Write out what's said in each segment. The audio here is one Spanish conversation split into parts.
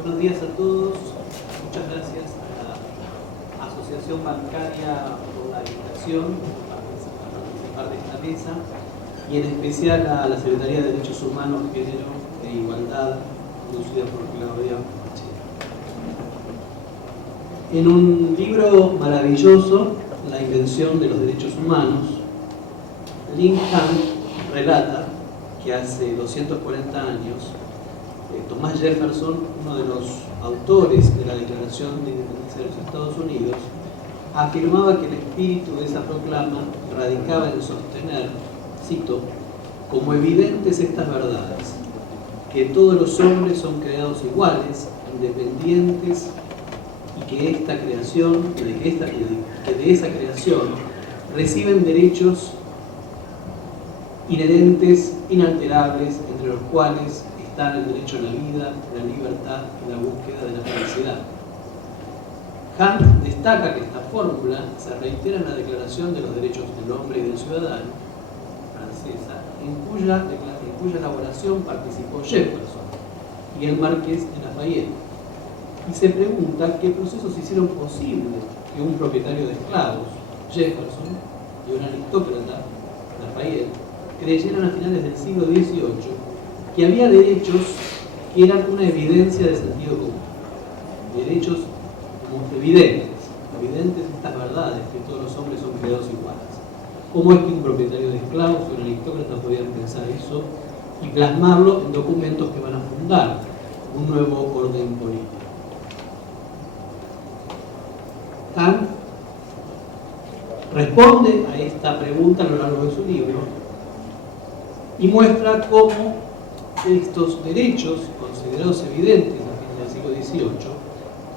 Buenos días a todos. Muchas gracias a la Asociación Bancaria por la invitación a participar de esta mesa y en especial a la Secretaría de Derechos Humanos, Género e Igualdad, conducida por Claudia Machado. En un libro maravilloso, La invención de los derechos humanos, Lin Han relata que hace 240 años Thomas Jefferson, uno de los autores de la Declaración de Independencia de los Estados Unidos, afirmaba que el espíritu de esa proclama radicaba en sostener, cito, como evidentes estas verdades, que todos los hombres son creados iguales, independientes, y que esta creación, que de esa creación reciben derechos inherentes, inalterables, entre los cuales están el derecho a la vida, la libertad y la búsqueda de la felicidad. Hunt destaca que esta fórmula se reitera en la Declaración de los Derechos del Hombre y del Ciudadano francesa, en cuya elaboración participó Jefferson y el Marqués de Lafayette. Y se pregunta qué procesos hicieron posible que un propietario de esclavos, Jefferson, y un aristócrata, Lafayette, creyeran a finales del siglo XVIII que había derechos que eran una evidencia de sentido común. Derechos como evidentes estas verdades, que todos los hombres son creados iguales. ¿Cómo es que un propietario de esclavos o un aristócrata podían pensar eso y plasmarlo en documentos que van a fundar un nuevo orden político? Kant responde a esta pregunta a lo largo de su libro y muestra cómo estos derechos, considerados evidentes a fines del siglo XVIII,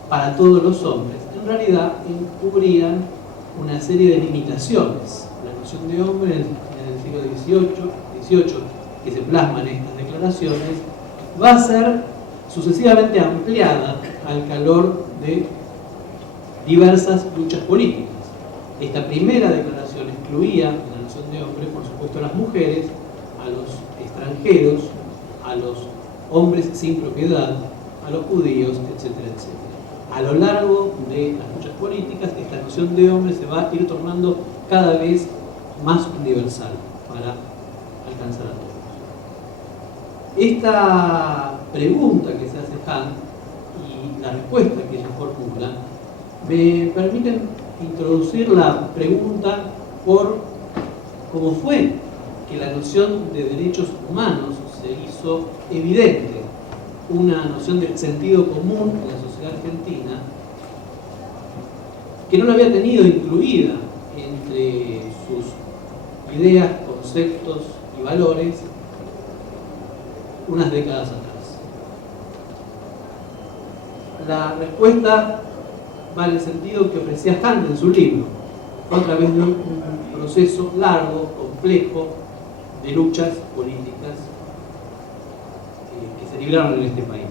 para todos los hombres, en realidad encubrían una serie de limitaciones. La noción de hombre en el siglo XVIII, que se plasma en estas declaraciones, va a ser sucesivamente ampliada al calor de diversas luchas políticas. Esta primera declaración excluía la noción de hombre, por supuesto, a las mujeres, a los extranjeros, a los hombres sin propiedad, a los judíos, etcétera, etcétera. A lo largo de las luchas políticas, esta noción de hombre se va a ir tornando cada vez más universal para alcanzar a todos. Esta pregunta que se hace Hunt y la respuesta que ella formula me permiten introducir la pregunta por cómo fue que la noción de derechos humanos se hizo evidente, una noción del sentido común en la sociedad argentina que no la había tenido incluida entre sus ideas, conceptos y valores unas décadas atrás. La respuesta va en el sentido que ofrecía Hunt en su libro, a través de un proceso largo, complejo, de luchas políticas que se libraron en este país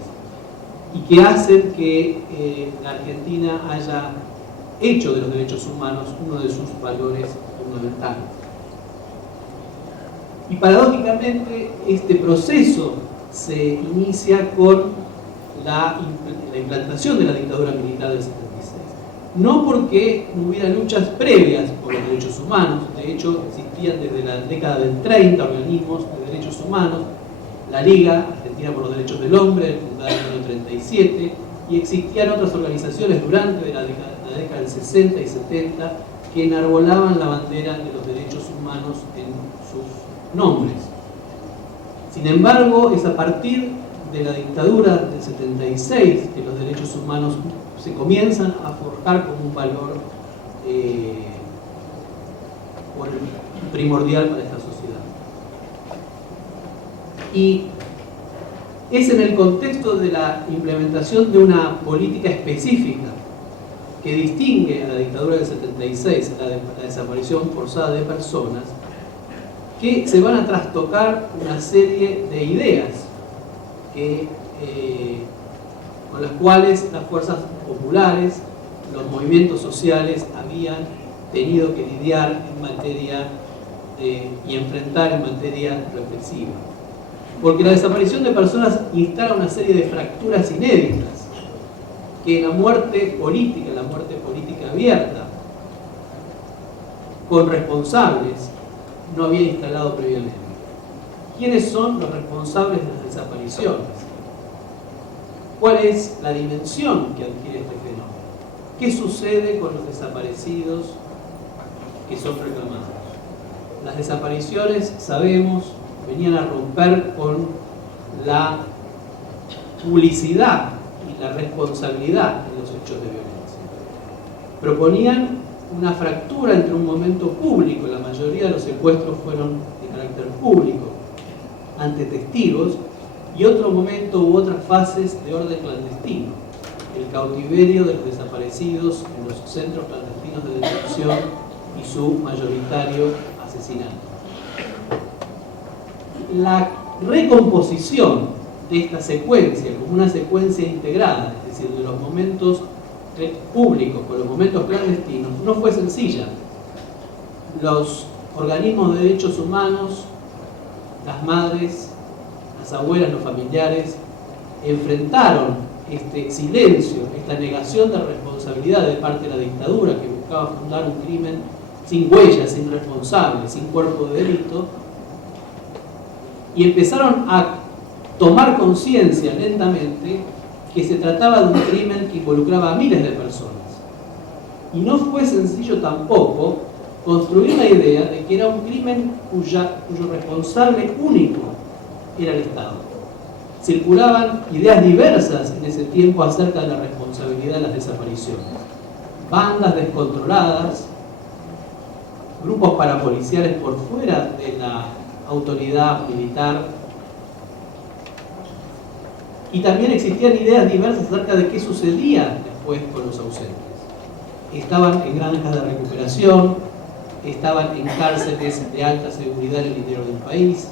y que hacen que la Argentina haya hecho de los derechos humanos uno de sus valores fundamentales. Y paradójicamente este proceso se inicia con la implantación de la dictadura militar del 76. No porque no hubiera luchas previas por los derechos humanos, de hecho existían desde la década del 30 organismos de derechos humanos, la Liga Argentina por los Derechos del Hombre, fundada en el año 37, y existían otras organizaciones durante la década del 60 y 70 que enarbolaban la bandera de los derechos humanos en sus nombres. Sin embargo, es a partir de la dictadura del 76 que los derechos humanos se comienzan a forjar como un valor primordial para esta sociedad. Y es en el contexto de la implementación de una política específica que distingue a la dictadura del 76, la desaparición forzada de personas, que se van a trastocar una serie de ideas con las cuales las fuerzas populares, los movimientos sociales habían tenido que lidiar en materia y enfrentar en materia reflexiva. Porque la desaparición de personas instala una serie de fracturas inéditas que la muerte política abierta, con responsables, no había instalado previamente. ¿Quiénes son los responsables de las desapariciones? ¿Cuál es la dimensión que adquiere este fenómeno? ¿Qué sucede con los desaparecidos que son reclamados? Las desapariciones, sabemos, venían a romper con la publicidad y la responsabilidad en los hechos de violencia. Proponían una fractura entre un momento público, la mayoría de los secuestros fueron de carácter público, ante testigos, y otro momento u otras fases de orden clandestino, el cautiverio de los desaparecidos en los centros clandestinos de detención y su mayoritario asesinato. La recomposición de esta secuencia como una secuencia integrada, es decir, de los momentos públicos con los momentos clandestinos, no fue sencilla. Los organismos de derechos humanos, las madres, las abuelas, los familiares, enfrentaron este silencio, esta negación de responsabilidad de parte de la dictadura que buscaba fundar un crimen sin huellas, sin responsables, sin cuerpo de delito, y empezaron a tomar conciencia lentamente que se trataba de un crimen que involucraba a miles de personas. Y no fue sencillo tampoco construir la idea de que era un crimen cuyo responsable único era el Estado. Circulaban ideas diversas en ese tiempo acerca de la responsabilidad de las desapariciones. Bandas descontroladas, grupos parapoliciales por fuera de la autoridad militar, y también existían ideas diversas acerca de qué sucedía después con los ausentes. Estaban en granjas de recuperación, estaban en cárceles de alta seguridad en el interior del país,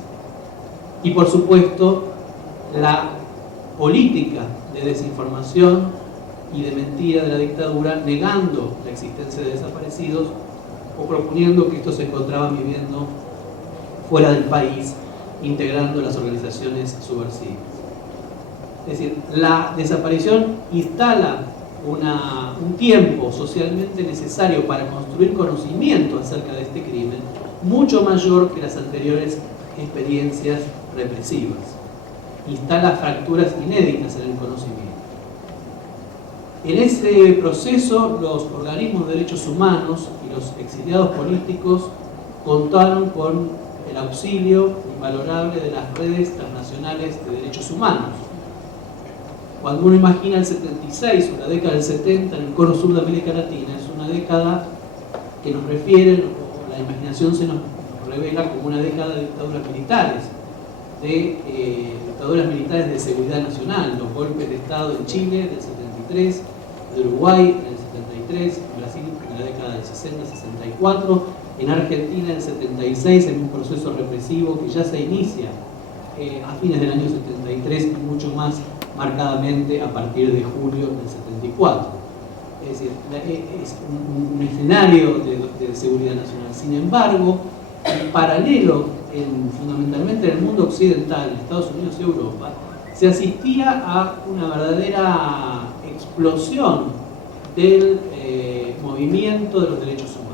y por supuesto la política de desinformación y de mentira de la dictadura, negando la existencia de desaparecidos o proponiendo que estos se encontraban viviendo fuera del país, integrando las organizaciones subversivas. Es decir, la desaparición instala un tiempo socialmente necesario para construir conocimiento acerca de este crimen, mucho mayor que las anteriores experiencias represivas. Instala fracturas inéditas en el conocimiento. En ese proceso, los organismos de derechos humanos y los exiliados políticos contaron con el auxilio invalorable de las redes transnacionales de derechos humanos. Cuando uno imagina el 76 o la década del 70 en el cono sur de América Latina, es una década que nos refiere, o la imaginación se nos revela como una década de dictaduras militares, dictaduras militares de seguridad nacional, los golpes de Estado en Chile del 73, de Uruguay en el 73, en Brasil en la década del 60-64, en Argentina en el 76 en un proceso represivo que ya se inicia a fines del año 73 y mucho más marcadamente a partir de julio del 74. Es decir, es un escenario de seguridad nacional. Sin embargo, en paralelo, fundamentalmente en el mundo occidental, en Estados Unidos y Europa, se asistía a una verdadera explosión del movimiento de los derechos humanos.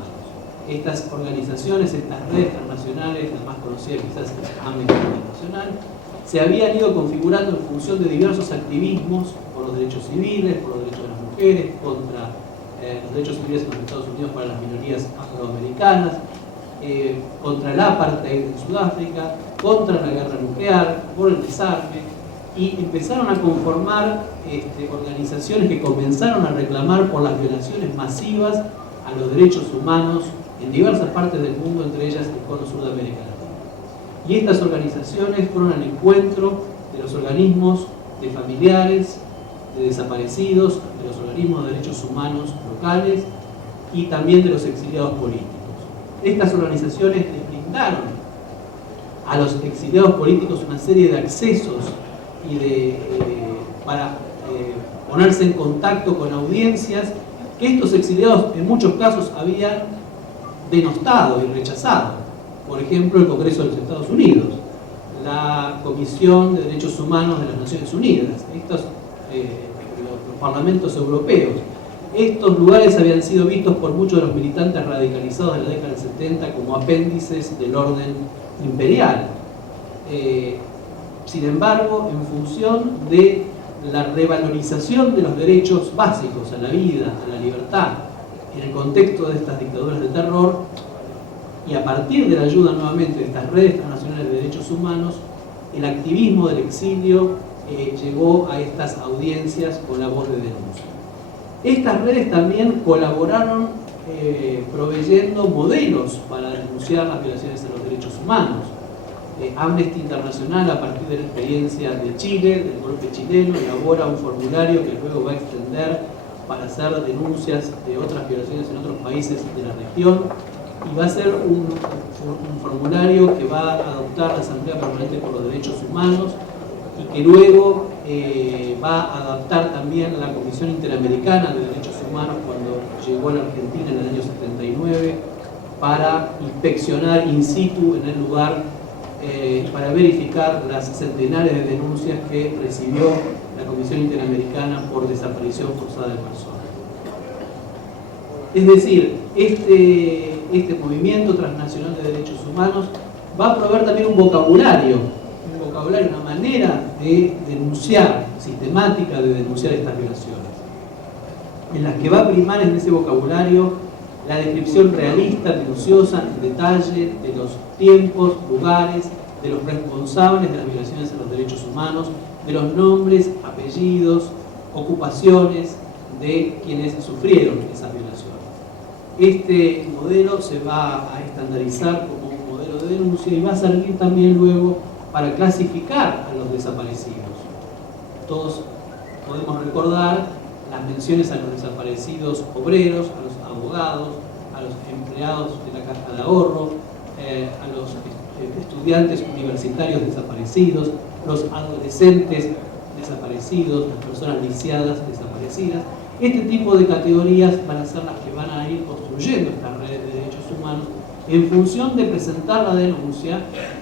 Estas organizaciones, estas redes transnacionales, las más conocidas quizás en el ámbito internacional, se habían ido configurando en función de diversos activismos por los derechos civiles, por los derechos de las mujeres, contra los derechos civiles en los Estados Unidos para las minorías afroamericanas, contra el apartheid en Sudáfrica, contra la guerra nuclear, por el desarme, y empezaron a conformar organizaciones que comenzaron a reclamar por las violaciones masivas a los derechos humanos en diversas partes del mundo, entre ellas el cono sur de América Latina. Y estas organizaciones fueron al encuentro de los organismos de familiares, de desaparecidos, de los organismos de derechos humanos locales y también de los exiliados políticos. Estas organizaciones les brindaron a los exiliados políticos una serie de accesos y para ponerse en contacto con audiencias que estos exiliados en muchos casos habían denostado y rechazado. Por ejemplo, el Congreso de los Estados Unidos, la Comisión de Derechos Humanos de las Naciones Unidas. Estos los parlamentos europeos. Estos lugares habían sido vistos por muchos de los militantes radicalizados de la década del 70 como apéndices del orden imperial. Sin embargo, en función de la revalorización de los derechos básicos a la vida, a la libertad, en el contexto de estas dictaduras de terror, y a partir de la ayuda nuevamente de estas redes transnacionales de derechos humanos, el activismo del exilio llegó a estas audiencias con la voz de denuncia. Estas redes también colaboraron proveyendo modelos para denunciar las violaciones de los derechos humanos. Amnesty Internacional, a partir de la experiencia de Chile, del golpe chileno, elabora un formulario que luego va a extender para hacer denuncias de otras violaciones en otros países de la región, y va a ser un formulario que va a adoptar la Asamblea Permanente por los Derechos Humanos y que luego va a adaptar también la Comisión Interamericana de Derechos Humanos cuando llegó a la Argentina en el año 79 para inspeccionar in situ en el lugar, para verificar las centenares de denuncias que recibió la Comisión Interamericana por desaparición forzada de personas. Es decir, este movimiento transnacional de derechos humanos va a proveer también un vocabulario, una manera de denunciar, sistemática de denunciar estas violaciones, en las que va a primar en ese vocabulario la descripción realista, minuciosa, en detalle de los tiempos, lugares, de los responsables de las violaciones a los derechos humanos, de los nombres, apellidos, ocupaciones de quienes sufrieron esas violaciones. Este modelo se va a estandarizar como un modelo de denuncia y va a servir también luego para clasificar a los desaparecidos. Todos podemos recordar las menciones a los desaparecidos obreros, a los abogados, a los empleados de la Caja de Ahorro, a los estudiantes universitarios desaparecidos, los adolescentes desaparecidos, las personas lisiadas desaparecidas. Este tipo de categorías van a ser las que van a ir construyendo estas redes de derechos humanos en función de presentar la denuncia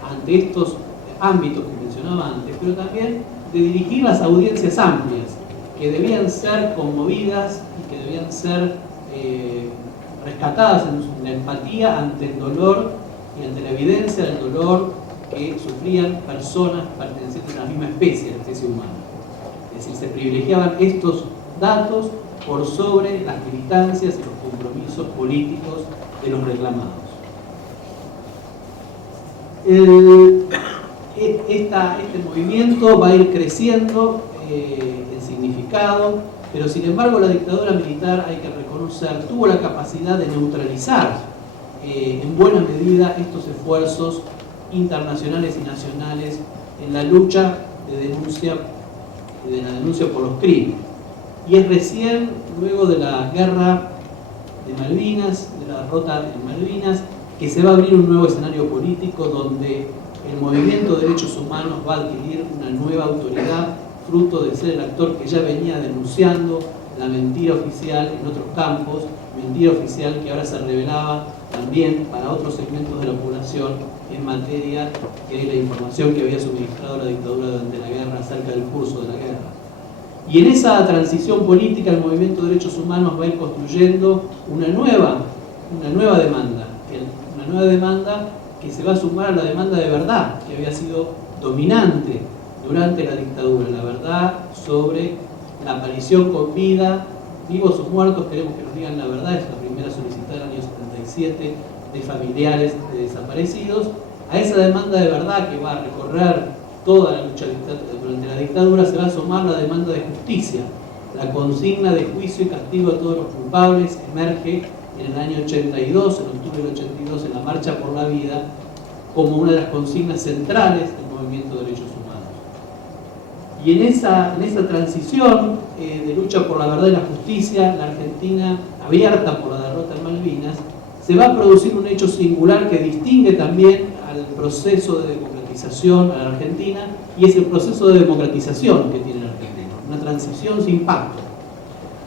ante estos ámbitos que mencionaba antes, pero también de dirigir las audiencias amplias, que debían ser conmovidas y que debían ser rescatadas en la empatía ante el dolor y ante la evidencia del dolor que sufrían personas pertenecientes a la misma especie, la especie humana. Es decir, se privilegiaban estos datos por sobre las militancias y los compromisos políticos de los reclamados. Este movimiento va a ir creciendo en significado, pero sin embargo la dictadura militar, hay que reconocer, tuvo la capacidad de neutralizar en buena medida estos esfuerzos internacionales y nacionales en la lucha de la denuncia por los crímenes. Y es recién luego de la guerra de Malvinas, de la derrota en Malvinas, que se va a abrir un nuevo escenario político donde el movimiento de derechos humanos va a adquirir una nueva autoridad, fruto de ser el actor que ya venía denunciando la mentira oficial en otros campos, mentira oficial que ahora se revelaba también para otros segmentos de la población en materia de la información que había suministrado la dictadura durante la guerra acerca del curso de la guerra. Y en esa transición política el movimiento de derechos humanos va a ir construyendo una nueva demanda que se va a sumar a la demanda de verdad que había sido dominante durante la dictadura, la verdad sobre la aparición con vida, vivos o muertos, queremos que nos digan la verdad, es la primera solicitada en el año 77 de familiares de desaparecidos. A esa demanda de verdad que va a recorrer toda la lucha durante la dictadura se va a sumar la demanda de justicia. La consigna de juicio y castigo a todos los culpables emerge en el año 82, en octubre del 82, en la Marcha por la Vida, como una de las consignas centrales del movimiento de derechos humanos. Y en esa transición de lucha por la verdad y la justicia, la Argentina, abierta por la derrota en Malvinas, se va a producir un hecho singular que distingue también al proceso de democratización a la Argentina, y es el proceso de democratización que tiene la Argentina, una transición sin pacto.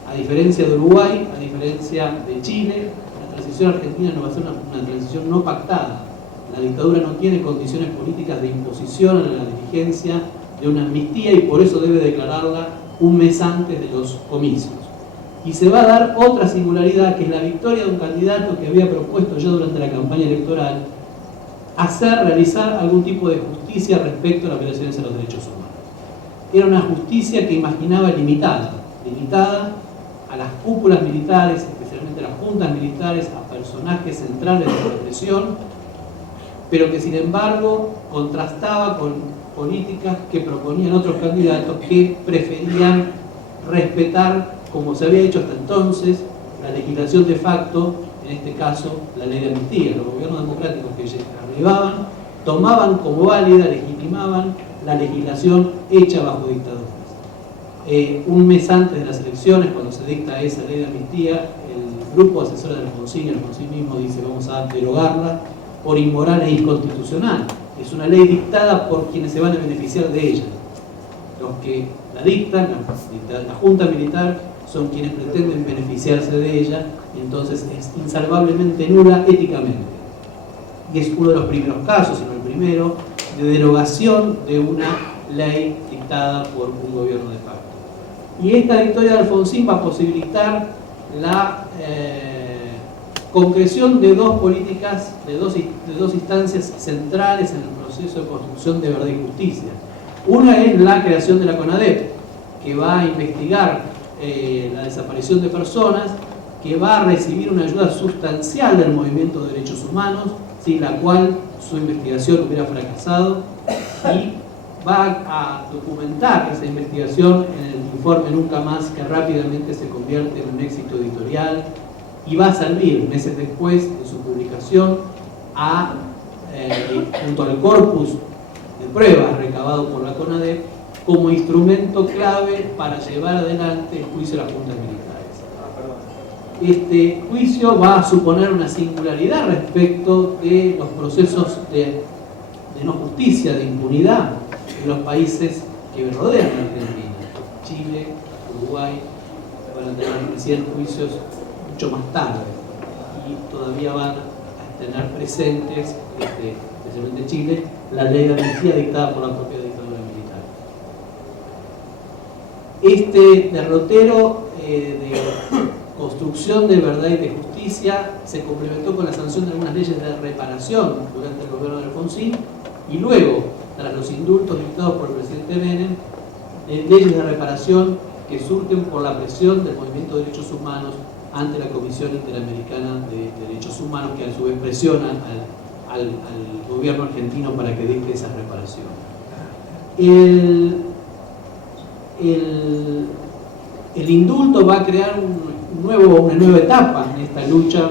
A diferencia de Uruguay, a diferencia de Chile, la transición argentina no va a ser una transición no pactada. La dictadura no tiene condiciones políticas de imposición a la dirigencia de una amnistía y por eso debe declararla un mes antes de los comicios. Y se va a dar otra singularidad, que es la victoria de un candidato que había propuesto ya durante la campaña electoral realizar algún tipo de justicia respecto a las violaciones a los derechos humanos. Era una justicia que imaginaba limitada a las cúpulas militares, especialmente a las juntas militares, a personajes centrales de la represión, pero que sin embargo contrastaba con políticas que proponían otros candidatos que preferían respetar, como se había hecho hasta entonces, la legislación de facto, en este caso la ley de amnistía. Los gobiernos democráticos que arribaban tomaban como válida, legitimaban la legislación hecha bajo dictaduras. Un mes antes de las elecciones, cuando se dicta esa ley de amnistía, el grupo asesor de Alfonsín mismo dice: vamos a derogarla por inmoral e inconstitucional. Es una ley dictada por quienes se van a beneficiar de ella. Los que la dictan, la junta militar, son quienes pretenden beneficiarse de ella, y entonces es insalvablemente nula éticamente. Y es uno de los primeros casos, sino el primero, de derogación de una ley dictada por un gobierno de facto. Y esta victoria de Alfonsín va a posibilitar la concreción de dos políticas, de dos instancias centrales en el proceso de construcción de verdad y justicia. Una es la creación de la CONADEP, que va a investigar la desaparición de personas, que va a recibir una ayuda sustancial del movimiento de derechos humanos, sin la cual su investigación hubiera fracasado, y va a documentar esa investigación en el informe Nunca Más, que rápidamente se convierte en un éxito editorial, y va a servir meses después de su publicación junto al corpus de pruebas recabado por la CONADEP como instrumento clave para llevar adelante el juicio de las juntas militares. Este juicio va a suponer una singularidad respecto de los procesos de no justicia, de impunidad en los países que rodean a Argentina. Chile, Uruguay van a tener recién juicios mucho más tarde, y todavía van a tener presentes, especialmente Chile, la ley de amnistía dictada por la propia dictadura militar. Este derrotero de construcción de verdad y de justicia se complementó con la sanción de algunas leyes de reparación durante el gobierno de Alfonsín, y luego, tras los indultos dictados por el presidente Menem, leyes de reparación que surgen por la presión del movimiento de derechos humanos ante la Comisión Interamericana de Derechos Humanos, que a su vez presiona al gobierno argentino para que dicte esa reparación. El indulto va a crear una nueva etapa en esta lucha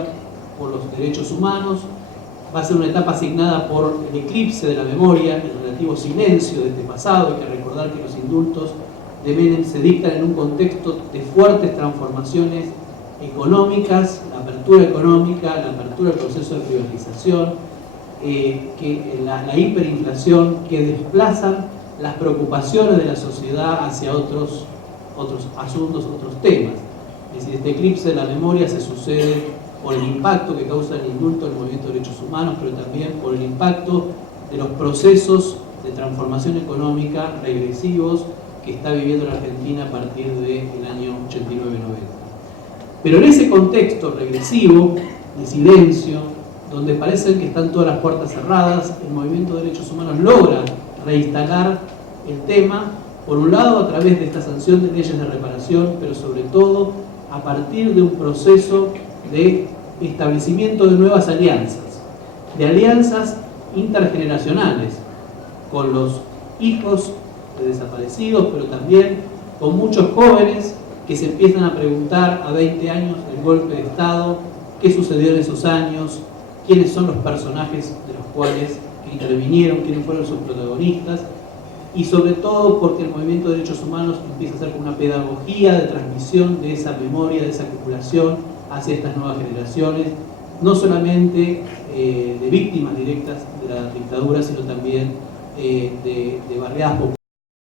por los derechos humanos. Va a ser una etapa asignada por el eclipse de la memoria, el relativo silencio de este pasado. Hay que recordar que los indultos de Menem se dictan en un contexto de fuertes transformaciones económicas, la apertura económica, la apertura del proceso de privatización, la hiperinflación, que desplazan las preocupaciones de la sociedad hacia otros asuntos, otros temas. Es decir, este eclipse de la memoria se sucede por el impacto que causa el indulto del movimiento de derechos humanos, pero también por el impacto de los procesos de transformación económica regresivos que está viviendo la Argentina a partir del año 89-90. Pero en ese contexto regresivo, de silencio, donde parecen que están todas las puertas cerradas, el movimiento de derechos humanos logra reinstalar el tema, por un lado a través de esta sanción de leyes de reparación, pero sobre todo a partir de un proceso de establecimiento de nuevas alianzas, de alianzas intergeneracionales con los hijos de desaparecidos, pero también con muchos jóvenes que se empiezan a preguntar a 20 años del golpe de Estado, qué sucedió en esos años, quiénes son los personajes de los cuales intervinieron, quiénes fueron sus protagonistas, y sobre todo porque el movimiento de derechos humanos empieza a hacer una pedagogía de transmisión de esa memoria, de esa acumulación hacia estas nuevas generaciones, no solamente de víctimas directas de la dictadura, sino también de barriadas populares